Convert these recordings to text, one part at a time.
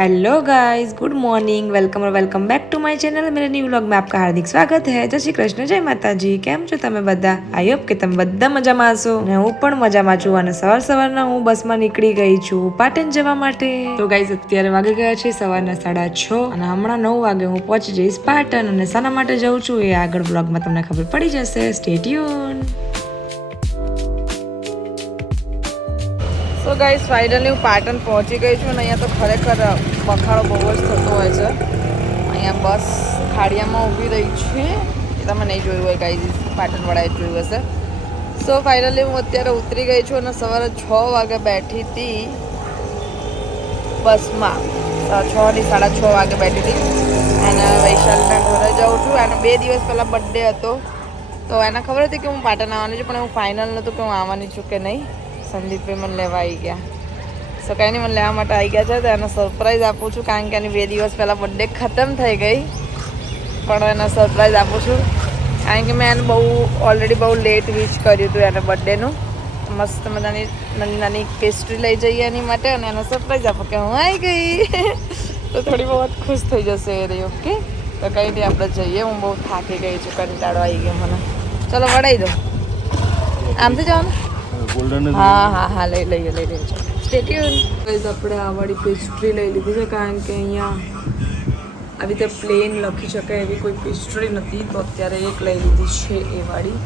Hello guys, good morning, welcome और welcome back to my channel. मेरे new vlog में आपका हार्दिक स्वागत है। जय श्री કૃષ્ણ, જય માતાજી। કેમ છો તમે બધા? આઈ હોપ કે તમે બધા મજામાં હશો અને હું પણ મજામાં છું। અને સવારના હું બસમાં નીકળી ગઈ છું પાટણ જવા માટે। તો ગાઈસ અત્યારે વાગી ગયા છે સવારના 6:30 અને હમણાં 9 વાગે હું પહોંચી જઈશ પાટણ। અને શાના માટે જાઉં છું એ આગળ વ્લોગમાં તમને ખબર પડી જશે। Stay tune. So guys finally હું પાટણ પહોંચી ગઈ છું અને અહીંયા તો ખરેખર બખાડો બહુ જ થતો હોય છે। અહીંયા બસ ખાડિયામાં ઊભી રહી છે, એ તમે નહીં જોયું હોય ગાઈસ, પાટણવાળાએ જોયું હશે। સો ફાઇનલી હું અત્યારે ઉતરી ગઈ છું અને સવારે 6 વાગે બેઠી હતી બસમાં। 6 ની 6:30 વાગે બેઠી હતી અને વૈશાલીના ઘરે જાઉં છું। અને 2 દિવસ પહેલાં બર્થડે હતો તો એને ખબર હતી કે હું પાટણ આવવાની છું, પણ હું ફાઇનલ નહોતું કે હું આવવાની છું કે નહીં। સંદીપભાઈ મને લેવા આવી ગયા। સો કંઈ નહીં, મને લેવા માટે આવી ગયા છે તો એને સરપ્રાઈઝ આપું છું, કારણ કે એની 2 દિવસ પહેલાં બર્થડે ખતમ થઈ ગઈ, પણ એને સરપ્રાઈઝ આપું છું કારણ કે મેં એને ઓલરેડી બહુ લેટ વિશ કર્યું હતું એને બર્થડેનું। મસ્ત મજાની નાની નાની પેસ્ટ્રી લઈ જઈએ એની માટે અને એને સરપ્રાઈઝ આપો કે હું આવી ગઈ તો થોડી બહુ ખુશ થઈ જશે એ રહી। ઓકે, તો કંઈ નહીં, આપણે જઈએ। હું બહુ થાકી ગઈ છું, કંટાળો આવી ગયો મને। ચલો વડાવી દો, આમથી જવાનું। હા લઈ લઈએ સ્ટે ટ્યુન। આપણે આ વાળી પેસ્ટ્રી લઈ લીધી છે કારણ કે અહીંયા આવી રીતે પ્લેન લખી શકાય એવી કોઈ પેસ્ટ્રી નથી, તો અત્યારે એક લઈ લીધી છે એ વાળી।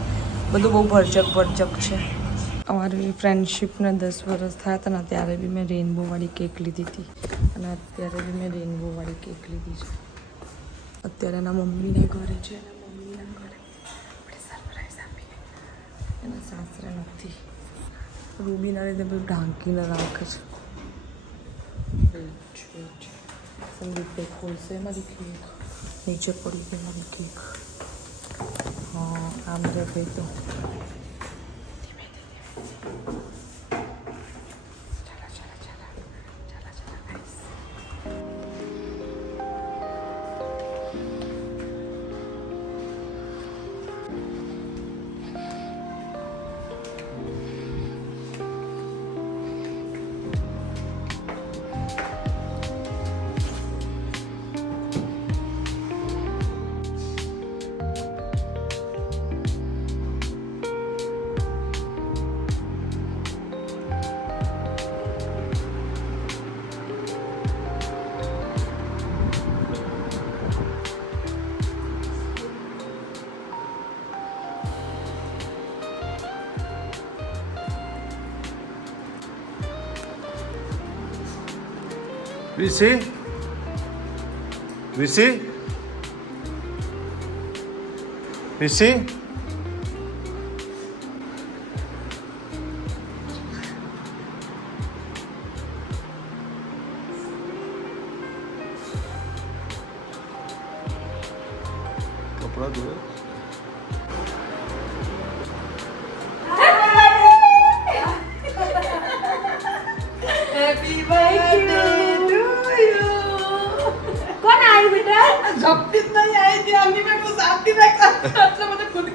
બધું બહુ ભરચક છે। અમારી ફ્રેન્ડશિપને 10 વર્ષ થયા હતા ને ત્યારે બી મેં રેનબોવાળી કેક લીધી હતી અને અત્યારે બી મેં રેનબોવાળી કેક લીધી છે। અત્યારે એના મમ્મીના ઘરે છે, એના મમ્મીના ઘરે આપણે સરપ્રાઈઝ આપીએ, એના સાસરે નથી। રૂબીના લીધે બધું ઢાંકીને રાખે છે। સંદીપભાઈ ખોલશે મારી કેક, નીચે પડી ગઈ મારી કેક। હા આમ રહે ગઈ તો Visi? Visi? Visi? कपड़ा दो। Happy birthday to you. कौन आई बेटा? गप्पित नहीं आई थी, अम्मी मैं कुछ आती रखा अच्छा मुझे खुद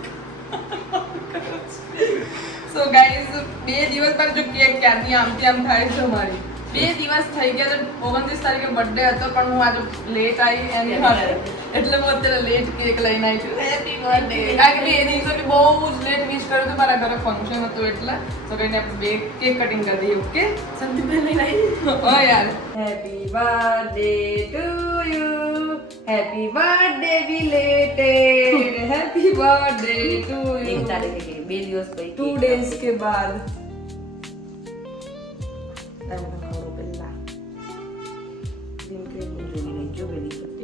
सो गाइस 2 દિવસ પર જો કેક ક્યાંથી આમથી આમ થાય છે અમારી। 2 દિવસ થઈ ગયા તો 29 તારીખે બર્થડે હતો, પણ હું આજે લેટ આવી એની માટે, એટલે હું અત્યારે લેટ કેક લઈને આવી છું। હેપી બર્થડે, કારણ કે એ દિવસે બી બહુ જ લેટ વિશ કર્યું હતું, મારા ઘરે ફંક્શન હતું એટલે। તો કહીને આપણે કેક કટિંગ કરી દઈએ। ઓકે સંદીપભાઈ લઈને આવી। ઓ યાર, happy birthday to you, happy birthday belated, happy birthday to you. 1 તારીખે 2 દિવસ પછી 2 days के बाद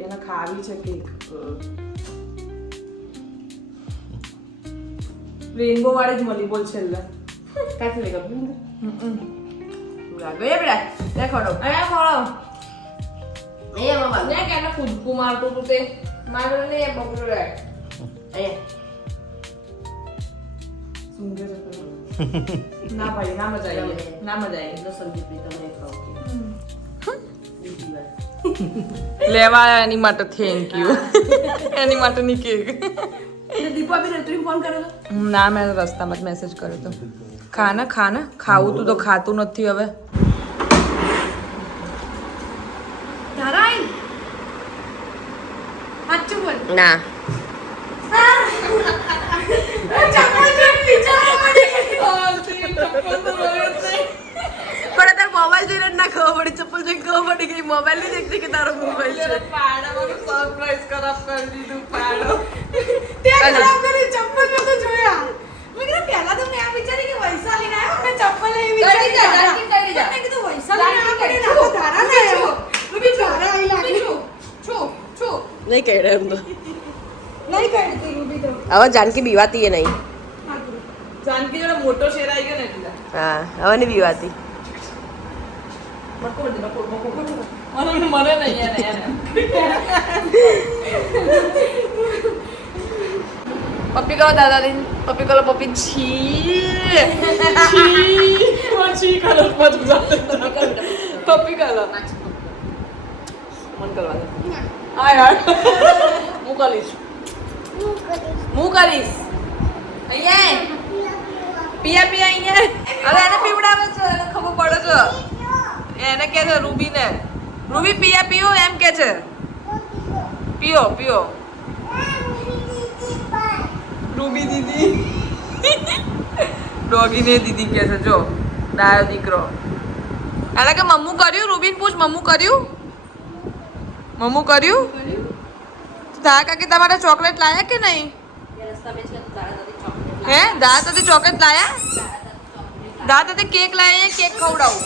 એને ખાવી છે કેક। રેનબો વાળી જ મળી બોલ છેલ્લે કાઢી લે ગયું લાગે બેટા દેખાડો એ ખોળો એ મામા ને કેને કૂદકું મારતું તું તે મારો ને બબડો રે એ સુંદર ના ભાઈ ના મજા આવી, ના મજા આવી। તો સંદીપની તમને ખાવ કે બીજી વાર લેવા આવ્યા એની માટે થેન્ક યુ એની માટેની કેક। દીપા બી રેટ્રી ફોન કર્યો ના મેં રસ્તામાં જ મેસેજ કર્યો તો ખાના ખાવું તું તો ખાતું નથી હવે ના પણ તાર મોબાઈલ જોઈને ના ખબર પડી ચપ્પલ જોઈને ખબર પડી ગઈ મોબાઈલ નહીં દેખતી કે તારો મોબાઈલ છે સરપ્રાઈઝ ખરાબ કરી દીધું પાડો અને ચપ્પલ મેં તો જોયા મેં કીધું પહેલા તો મેં આ વિચારી કે વૈશાલીને આવ્યો મેં ચપ્પલ એવી કરી વિચારી જા, ધારા. જાનકી કરી જા. મેં કીધું વૈશાલીને આપણે ના તો ધારા ના આવ્યો. રૂબી ધારા આવી લાગી. નહીં કહે એમ તો નહીં કરી હતી રૂબી તો. હવે જાનકી બીવાતી એ નહીં જાનકી જોડે મોટો શેર આવી ગયો ને એટલે હા હવે નહીં બીવાતી મને નહીં એને પપ્પી કરો દાદાજી પપ્પી કરો પપ્પી છી છી કરો પપ્પી કરો મન કરવા દે હા યાર હું કરીશ અહીંયા પિયા પિયા અહીંયા અરે એને પીવડાવે છે એને ખબર પડે છે એને કે છે રૂબીને રૂબી પિયા પીઓ એમ કે છે પીઓ પીઓ રૂબી દીદી ડોગીને દીદી કે છે જો ડાયો દીકરો એને કે મમ્મુ કર્યું રૂબીન પૂછ મમ્મુ કર્યું તારા કાકી તમારે ચોકલેટ લાયા કે નહીં હે દાદાથી ચોકલેટ લાયા દાદાથી કેક લાયા કેક ખવડાવું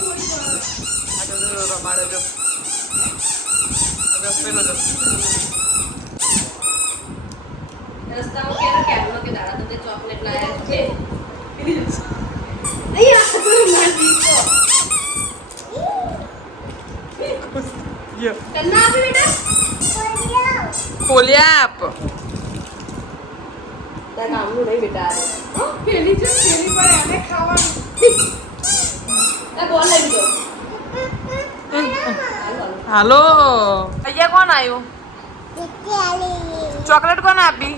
ચોકલેટ લાયા છે ખોલ્યા આપ તારા કામનું નહીં બેટા પેલી છે પેલી પર એને ખાવાનું. બોલ લઈ દો હાલો અહીંયા કોણ આવ્યું ચોકલેટ કોણ આપી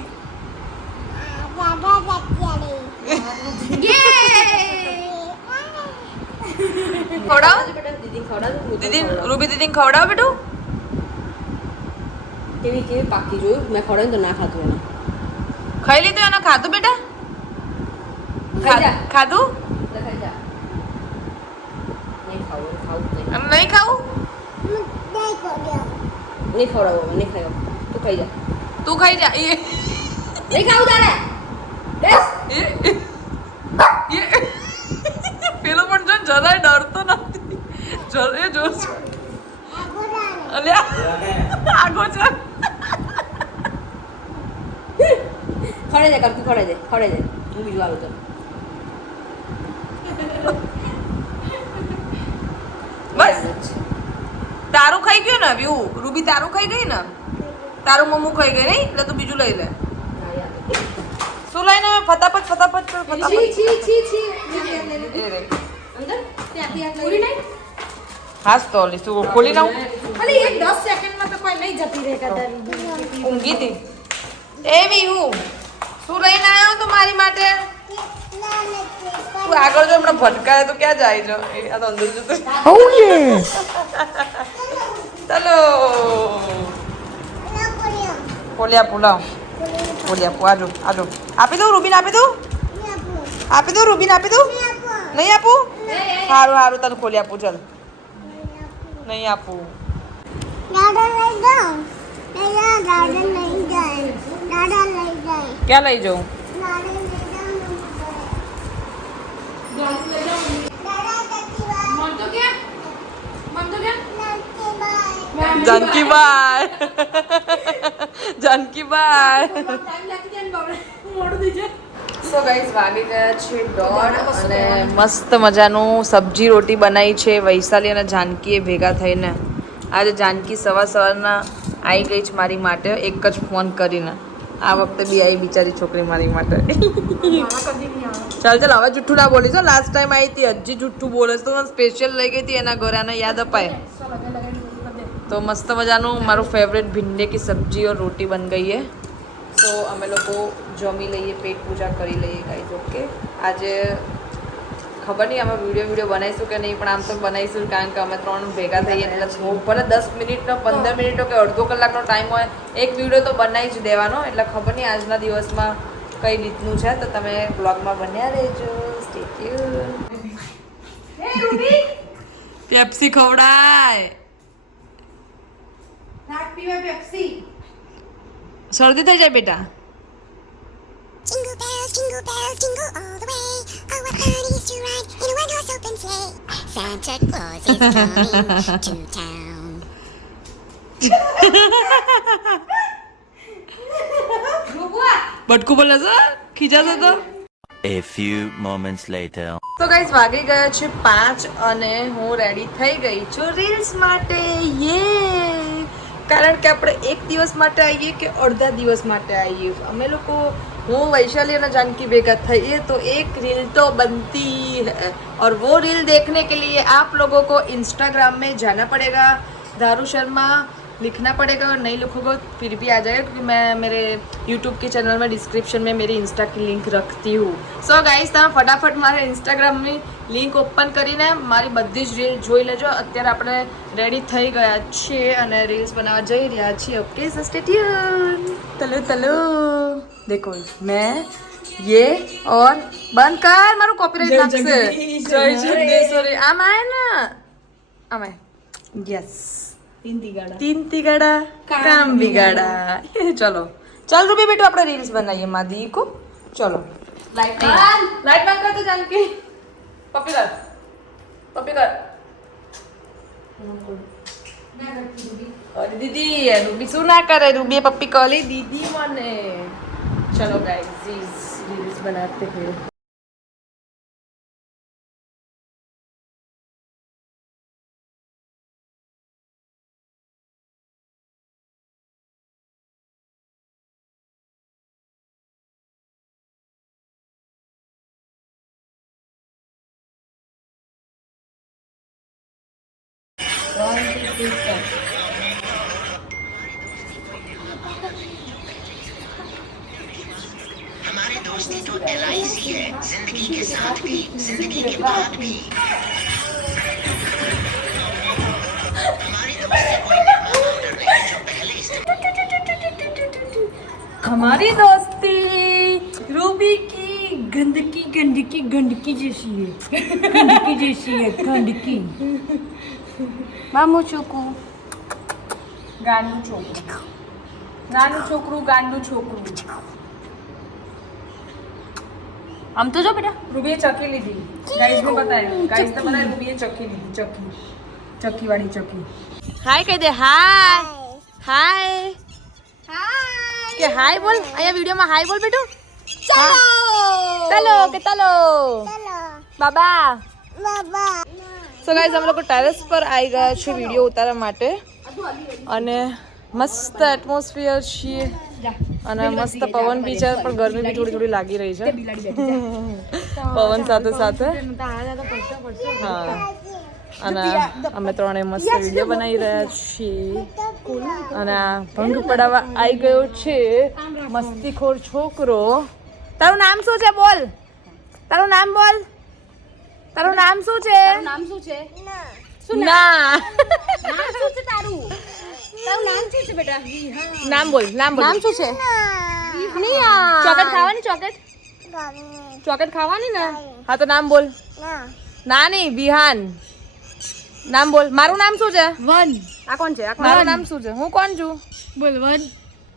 ખવડાવ દીદી ખવડાવ દીદી રૂબી દીદીને ખવડાવ બેટું કેવી કેવી પાકી જોયું મેં ખવડાવ્યું તો ના ખાધું એને ખાઈ લીધું એને ખાધું બેટા ખાઈ જા. ખાધું લખાઈ જા નહીં ખાવું ખાવું જ નહીં અને નહીં ખાવું નહીં ખવડાવો નહીં ખાયો તું ખાઈ જા તું ખાઈ જા એ નહીં ખાવું તારે બેસ પેલો પણ જો જરાય ડરતો નથી જરે જો અલ્યા આગો છે ખડે જાય કરતું ખડે જાય હું બીજું આવું તો બસ તારું ખાઈ ગયું ને વ્યુ રૂબી તારું ખાઈ ગઈ ને તારું મમ્મુ ખાઈ ગઈ નહીં એટલે તું બીજું લઈ લે શું લઈને આવે? ફટાફટ એ રે હાસ તો ઓલી તું ખોલી નાખ ખાલી એક 10 સેકન્ડમાં તો કોઈ નહીં જતી રહે કદાચ. ઊંઘી હતી એવી હું શું લઈને આવ્યો તું મારી માટે તું આગળ જો હમણાં ભટકાય તો ક્યાં જાય છો એ આ તો અંદર જતો ચાલો ખોલ્યા પુલાવ ખોલ્યા પુ આજો આપી દઉં રૂબીન આપી દઉં રૂબીન આપી દઉં નહીં આપું સારું તને ખોલી આપું ચાલ નહીં આપું ક્યાં લઈ જાઉં जानकी बाय સો ગાઈસ વાગી ગયા છે 1:30 અને મસ્ત મજાનું સબ્જી રોટી બનાવી છે વૈશાલી અને જાનકીએ ભેગા થઈને આજે જાનકી સવારના આવી ગઈ છે મારી માટે એક જ ફોન કરીને આ વખતે બી આવી બિચારી છોકરી મારી માટે ચાલ હવે જુઠ્ઠું ના બોલીશ લાસ્ટ ટાઈમ આવી હતી હજી જુઠ્ઠું બોલે તો મને સ્પેશિયલ લઈ ગઈ હતી એના ઘરે આને યાદ અપાય तो मस्त मजाનું મારું ફેવરેટ ભીંડે की सब्जी और रोटी बन गई है तो અમે લોકો જમી લઈએ પેટ પૂજા કરી લઈએ ગાઈઝ ઓકે આજે ખબર નહીં અમે વિડીયો બનાવીશું કે નહીં, પણ આમ તો બનાવીશું, કારણ કે અમે 3 ભેગા થઈએ એટલે ભલે 10 મિનિટનો 15 મિનિટનો કે અડધો કલાકનો ટાઈમ હોય, એક વિડીયો તો બનાવી જ દેવાનો. એટલે ખબર નહીં આજના દિવસમાં કઈ રીતનું છે, તો તમે બ્લોગમાં બન્યા રહેજો. Stay tune. પેપ્સી ખવડાય. શરદી થઈ જાય બેટા. Jingle bells, jingle all the way. Oh, what fun it is to ride in a one-horse open sleigh. Santa Claus is coming to town. બટકું બોલે છે, ખીજાતો તો. A few moments later. તો guys વાગી ગયા છે 5 અને હું રેડી થઈ ગઈ છું રીલ્સ માટે. યે! કારણ કે આપણે એક દિવસ માટે આવીએ કે અડધા દિવસ માટે આવીએ, અમે લોકો હું वैशाली और जानकी बेगा थी तो एक रील तो बनती है, और वो रील देखने के लिए आप लोगों को इंस्टाग्राम में जाना पड़ेगा. दारू शर्मा लिखना पड़ेगा, और नहीं लिखोगे फिर भी आ जाएगा, क्योंकि मैं मेरे यूट्यूब के चैनल में डिस्क्रिप्शन में मेरी इंस्टा की लिंक रखती हूँ. સો ગાઈસ તમે ફટાફટ મારા ઇન્સ્ટાગ્રામની લિંક ઓપન કરીને મારી બધી જ રીલ જોઈ લેજો. અત્યારે આપણે રેડી થઈ ગયા છીએ અને રીલ્સ બનાવવા જઈ રહ્યા છીએ. Okay so stay tune. ચલો ચલો देखो मैं ये और बंद कर मारू कॉपीराइट लागसे. जय जगदीश्वरी आम आए ना आम आए. यस तीन तिगाड़ा काम बिगाड़ा. चलो चल रूबी बेटू આપણે રીલ્સ બનાવીએ માદી को. चलो लाइट बंद कर तो जानकी. पप्पी कर अरे दीदी रूबी શું ના કરે. रूबी पप्पी कॉली दीदी મને. चलो गाइस रील्स बनाते हैं. हमारी दोस्ती तो LIC है, जिंदगी के साथ भी, जिंदगी के बाद भी. हमारी दोस्ती कोई निर्मा पाउडर नहीं जो पहले इस्तेमाल. हमारी दोस्ती रूबी की गंदकी गंदकी गंदकी जैसी है. गंदकी जैसी है गंदकी. मामू छोकू गांडू छोकरू नानू छोकरू गांडू छोकरू. આમ તો જો બેટા રૂબીએ ચકી લીધી. ગાઈઝ ને બતાવ્યું, ગાઈઝ ને બતાવ્યું રૂબીએ ચકી લીધી. ચકી વાળી ચકી. હાય કહી દે. હાય હાય કે હાય બોલ. અહીંયા વિડિયોમાં હાય બોલ બેટુ. ચલો કે ચલો બાબા. સો ગાઈઝ અમે લોકો ટેરેસ પર આવી ગયા છે વિડીયો ઉતારવા માટે, અને મસ્ત એટમોસ્ફિયર છે અને મસ્ત પવન બી છે, પણ ગરમી બી થોડી થોડી લાગી રહી છે પવન સાથે સાથે. હા અને અમે ત્રણે મસ્ત વિડીયો બનાવી રહ્યા છીએ. અને આ ભંગ પડાવવા આવી ગયો છે મસ્તીખોર છોકરો. તારું નામ શું છે બોલ. તારું નામ બોલ. તારું નામ શું છે. નામ શું છે? ના નામ શું છે તારું? તારું નામ શું છે બેટા? નામ બોલ. નામ બોલ. નામ શું છે? ચોકલેટ ખાવાની. ચોકલેટ ખાવાની ને. હા તો નામ બોલ. ના નહીં વિહાન. નામ બોલ. મારું નામ શું છે? વન. આ કોણ છે? મારું નામ શું છે? હું કોણ છું? બોલ વન.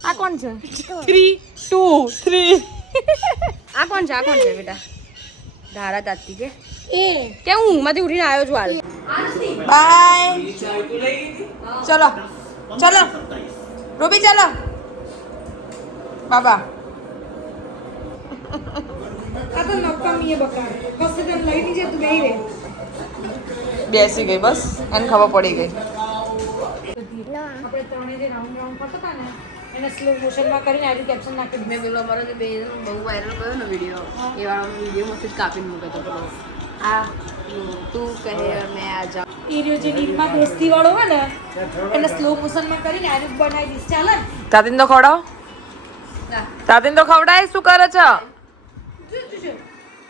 આ કોણ છે? 3 2 3. આ કોણ છે? આ કોણ છે બેટા? ધારા તાતી કે કે હું માંથી ઉઠીને આવ્યો છું હાલ. બાય. ચલો ચલો રૂબી ચલો બાબા. આ તો નકામી બકા. કસે તને લઈ ની જાય તું બેહી રે. બેસી ગઈ બસ, એને ખબર પડી ગઈ. આપણે ત્રણે જે રાઉન્ડ રાઉન્ડ ફરતા હતા ને એને સ્લો મોશનમાં કરીને આવી કેપ્શન નાખી દીધું. મેં પેલો અમારો જે બે બહુ વાયરલ ગયો ને વિડીયો, એ વાળો વિડીયોમાંથી જ કાપીને મૂક્યો હતો પેલો. આ તું કહે મેં આ જાઉં. એ રહ્યો જે ડીપમાં દોસ્તી વાળો હોય ને એને સ્લો મોશનમાં કરીને આવી બનાવી દીધું. ચાલે ને? તાતીન તો ખવડાવ. તાતીન તો ખવડાય. શું કરે છે? જો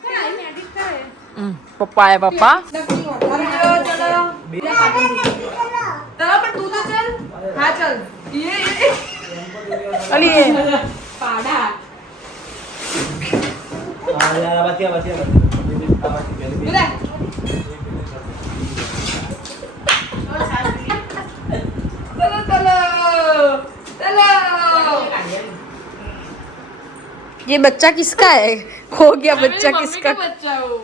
પણ આઈ મેડિક કરે. પપ્પા આયા પપ્પા ચલો પણ તું તો ચાલ હા ચાલ અલી પાડા ચલો ચલો ચલો ये बच्चा किसका है खो गया बच्चा किसका बच्चा हो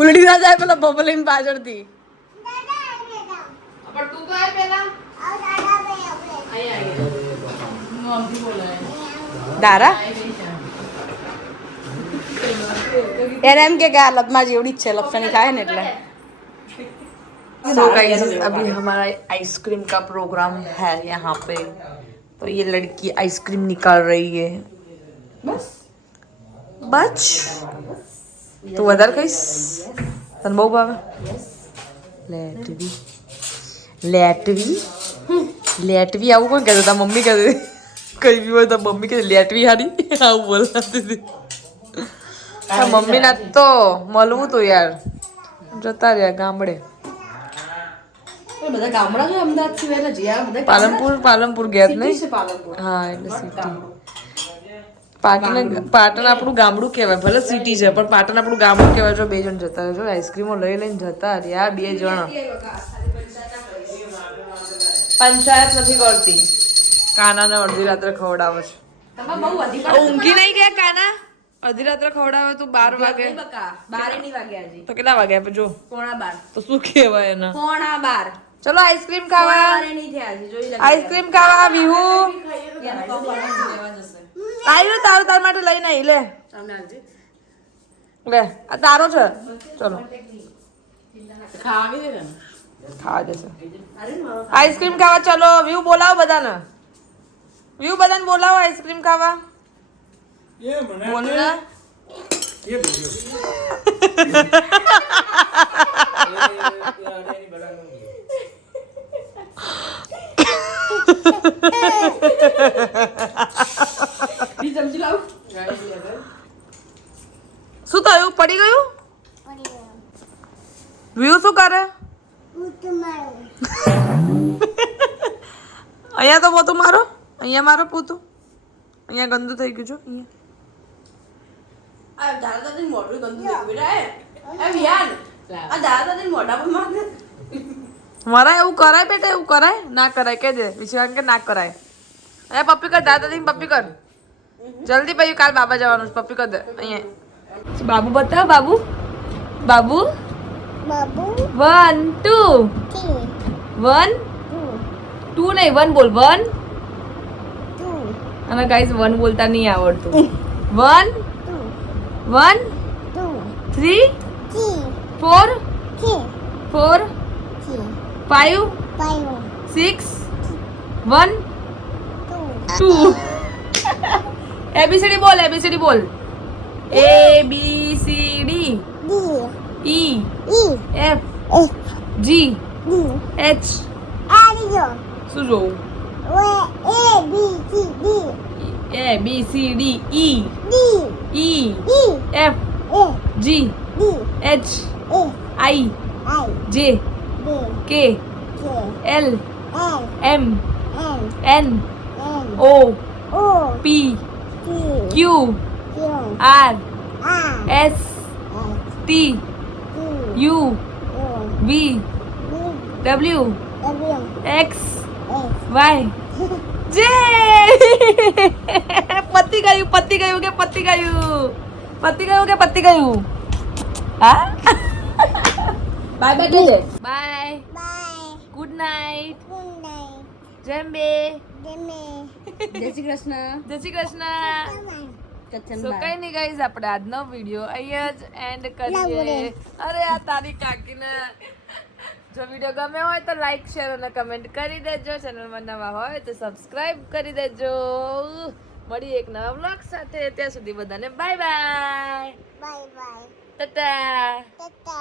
ઉલડી ના જાય પેલા બબલીન પાછળથી પણ તું તો આય પેલા દારા એને એમ કે આ લતમાં જેવડી જ છે લપસણી ખાય ને એટલે तो गाइस अभी हमारा आइसक्रीम का प्रोग्राम है यहाँ पे तो ये लड़की आइसक्रीम निकाल रही है बच तो વધારે કહીશ તને બહુ ભાવે લેટવી આવું કોણ કહેતું તાર મમ્મી કહેતી કઈ બી હોય તો મમ્મી કહે લેટવી હારી આવું બોલાતી હતી મમ્મી ના તો મળવું તો યાર જતા રહ્યા ગામડે બધા ગામડા જો અમદાવાદ સિવાયના જ્યાં બધા પાલનપુર ગયા જ નહીં હા એટલે સિટી પાટણ આપણું ગામડું કહેવાય ભલે સિટી છે પણ પાટણ આપણું ગામડું કહેવાય જો 2 જણ જતા રહેજો આઈસ્ક્રીમો લઈને જતા રહ્યા 2 જણ પંચાયત નથી કરતી કાનાને અડધી રાત્રે ખવડાવે છે ઊંઘી નહીં ગયા કાના અડધી રાત્રે ખવડાવે તું 12 વાગે 12 ની વાગ્યા હજી તો કેટલા વાગ્યા જો 11:15 તો શું કહેવાય એના 11:15 ચલો આઈસ્ક્રીમ ખાવા નહીં થયા હજી જોઈ લે આઈસ્ક્રીમ ખાવા વિહુ આવ્યું તારું તાર માટે લઈને આવી લે લે આ તારો છે ચલો ખાવા જશે આઈસ્ક્રીમ ખાવા ચલો વ્યૂ બોલાવો બધાને વ્યૂ બધાને બોલાવો આઈસ્ક્રીમ ખાવા બોલ ને શું થયું પડી ગયું વ્યૂ શું કરે અહીંયા તો પોતું મારો અહીંયા મારો પોતું અહીંયા ગંદુ થઈ ગયું છો અહીંયા આ દાદાની મોઢું ગંદુ થઈ ગયું એમ યાર આ દાદાની મોઢા પર માર મરાય એવું કરાય બેટા એવું કરાય ના કરાય કે દે વિશ્વાન કે ના કરાય અરે પપ્પી કર દાદા થી પપ્પી કર જલ્દી પછી કાલ બાબા જવાનું છે પપ્પી કર દે અહીંયા બાબુ બતાવ બાબુ બાબુ Babu, 1 2 tea, 1 2 નહીં 1 બોલ 1 two, અને ગાઈસ 1 બોલતા નહીં આવડતું 1 two, 1 two, 3 tea, 4 tea, 4 tea, 5 five, 6 1 two, 2 ABCD બોલ A B C D D, E E, F F, G D, H Ariel, શું જોવું A, B, C, D, A B C D E D, E E, F F, G D, H F, I I, J D, K K, L L, M N, N N, O O, P P, Q Q, R R, S S, T T, U U, V V, W W, X X, Y J પતી ગયું કે પતી ગયું હા bye bye કહી દે bye bye, good night good night, જેમ્બે Jimmy, જય શ્રી કૃષ્ણ જય શ્રી કૃષ્ણ કચ્છન સો કઈ નહીં ગાઈઝ આપણે આજનો વિડીયો અહીંયા જ એન્ડ કરીએ અરે આ તારી કાકીને જો વિડીયો ગમે હોય તો લાઈક શેર અને કમેન્ટ કરી દેજો ચેનલમાં નવા હોય તો સબસ્ક્રાઇબ કરી દેજો મળી એક નવા વ્લોગ સાથે ત્યાં સુધી બધાને bye bye bye bye, Tata tata.